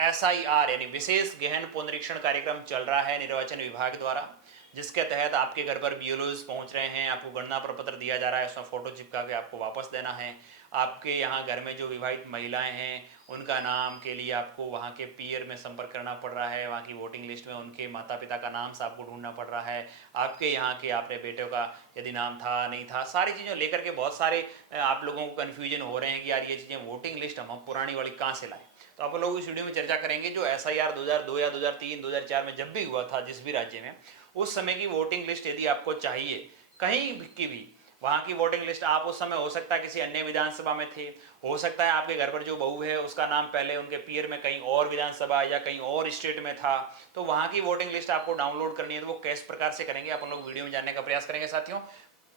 SIR यानी विशेष गहन पुनरीक्षण कार्यक्रम चल रहा है निर्वाचन विभाग द्वारा, जिसके तहत आपके घर पर BLOs पहुंच रहे हैं। आपको गणना प्रपत्र दिया जा रहा है, उसमें फोटो चिपका के आपको वापस देना है। आपके यहाँ घर में जो विवाहित महिलाएं हैं उनका नाम के लिए आपको वहाँ के पीयर में संपर्क करना पड़ रहा है। वहाँ की वोटिंग लिस्ट में उनके माता पिता का नाम से आपको ढूंढना पड़ रहा है। आपके यहाँ के अपने बेटों का यदि नाम था नहीं था, सारी चीज़ें लेकर के बहुत सारे आप लोगों को कन्फ्यूजन हो रहे हैं कि यार ये चीज़ें वोटिंग लिस्ट हम पुरानी वाली कहाँ से लाएं। तो आप लोग इस वीडियो में चर्चा करेंगे जो SIR 2002 या 2003 2004 में जब भी हुआ था जिस भी राज्य में, उस समय की वोटिंग लिस्ट यदि आपको चाहिए कहीं की भी, वहाँ की वोटिंग लिस्ट आप उस समय हो सकता है किसी अन्य विधानसभा में थे, हो सकता है आपके घर पर जो बहू है उसका नाम पहले उनके पीयर में कहीं और विधानसभा या कहीं और स्टेट में था, तो वहाँ की वोटिंग लिस्ट आपको डाउनलोड करनी है। तो वो किस प्रकार से करेंगे आप लोग वीडियो में जानने का प्रयास करेंगे। साथियों,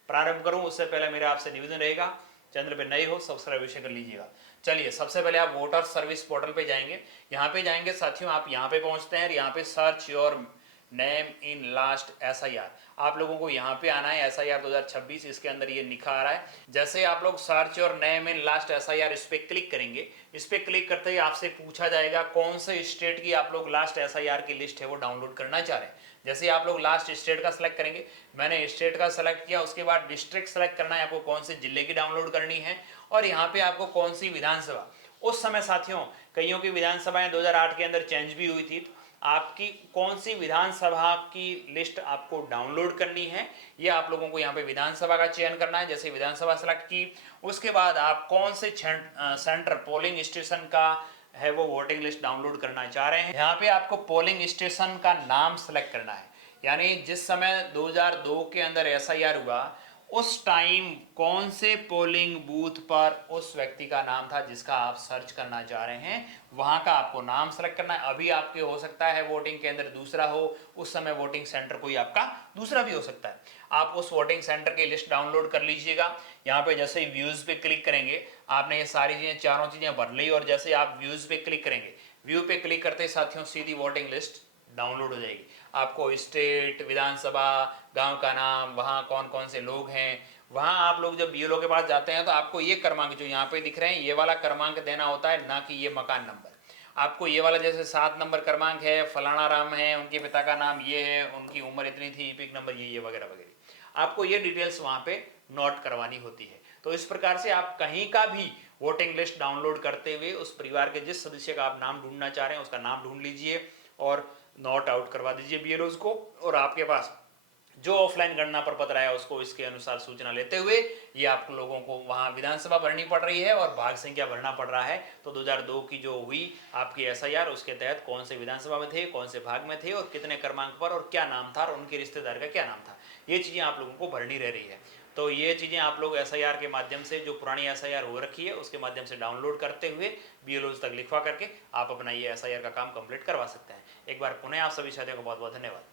प्रारंभ करूँ उससे पहले मेरा आपसे निवेदन रहेगा, चैनल पे नए हो सब्सक्राइब अवश्य कर लीजिएगा। चलिए, सबसे पहले आप वोटर सर्विस पोर्टल पे जाएंगे। यहाँ पे जाएंगे साथियों, आप यहाँ पे पहुँचते हैं, यहाँ पे search your name in last SIR, आप लोगों को यहाँ पे आना है। SIR 2026 इसके अंदर ये लिखा आ रहा है। जैसे आप लोग search your name in last SIR इस पे क्लिक करेंगे, इस पे क्लिक करते ही आपसे पूछा जाएगा कौन से स्टेट की आप लोग लास्ट SIR की लिस्ट है वो डाउनलोड करना चाह रहे हैं। जैसे आप लोग लास्ट स्टेट का सिलेक्ट करेंगे, मैंने स्टेट का सिलेक्ट किया, उसके बाद डिस्ट्रिक्ट सेलेक्ट करना है आपको कौन से जिले की डाउनलोड करनी है और यहाँ पे आपको कौन सी विधानसभा। उस समय साथियों कईयों की विधानसभाएं 2008 के अंदर चेंज भी हुई थी, आपकी कौन सी विधानसभा की लिस्ट आपको डाउनलोड करनी है ये आप लोगों को यहाँ पे विधानसभा का चयन करना है। जैसे विधानसभा सेलेक्ट की, उसके बाद आप कौन से सेंटर पोलिंग स्टेशन का है वो वोटिंग लिस्ट डाउनलोड करना चाह रहे हैं, यहाँ पे आपको पोलिंग स्टेशन का नाम सेलेक्ट करना है। यानी जिस समय 2002 के अंदर SIR हुआ उस टाइम कौन से पोलिंग बूथ पर उस व्यक्ति का नाम था जिसका आप सर्च करना चाह रहे हैं, वहां का आपको नाम सेलेक्ट करना है। अभी आपके हो सकता है वोटिंग केंद्र दूसरा हो, उस समय वोटिंग सेंटर कोई आपका दूसरा भी हो सकता है। आप उस वोटिंग सेंटर की लिस्ट डाउनलोड कर लीजिएगा। यहाँ पे जैसे ही व्यूज पे क्लिक करेंगे, आपने ये सारी चीजें चारों चीजें भर ली और जैसे आप व्यूज पे क्लिक करेंगे, व्यू पे क्लिक करते साथियों सीधी वोटिंग लिस्ट डाउनलोड हो जाएगी। आपको स्टेट, विधानसभा, गांव का नाम, वहाँ कौन कौन से लोग हैं, वहाँ आप लोग जब BLO के पास जाते हैं तो आपको ये क्रमांक जो यहाँ पे दिख रहे हैं ये वाला क्रमांक देना होता है, ना कि ये मकान नंबर। आपको ये वाला जैसे 7 नंबर क्रमांक है, फलाना राम है, उनके पिता का नाम ये है, उनकी उम्र इतनी थी, पिक नंबर ये वगैरह वगैरह, आपको ये डिटेल्स वहाँ पे नोट करवानी होती है। तो इस प्रकार से आप कहीं का भी वोटिंग लिस्ट डाउनलोड करते हुए उस परिवार के जिस सदस्य का आप नाम ढूंढना चाह रहे हैं उसका नाम ढूंढ लीजिए और नोट आउट करवा दीजिए BLOs को, और आपके पास जो ऑफलाइन गणना प्रपत्र आया उसको इसके अनुसार सूचना लेते हुए ये आप लोगों को वहां विधानसभा भरनी पड़ रही है और भाग संख्या भरना पड़ रहा है। तो 2002 की जो हुई आपकी SIR उसके तहत कौन से विधानसभा में थे, कौन से भाग में थे और कितने क्रमांक पर और क्या नाम था और उनके रिश्तेदार का क्या नाम था, ये चीज़ें आप लोगों को भरनी रह रही है। तो ये चीज़ें आप लोग SIR के माध्यम से, जो पुरानी SIR हो रखी है उसके माध्यम से डाउनलोड करते हुए BLOs तक लिखवा करके आप अपना ये SIR का काम कंप्लीट करवा सकते हैं। एक बार पुनः आप सभी साथियों को बहुत बहुत धन्यवाद।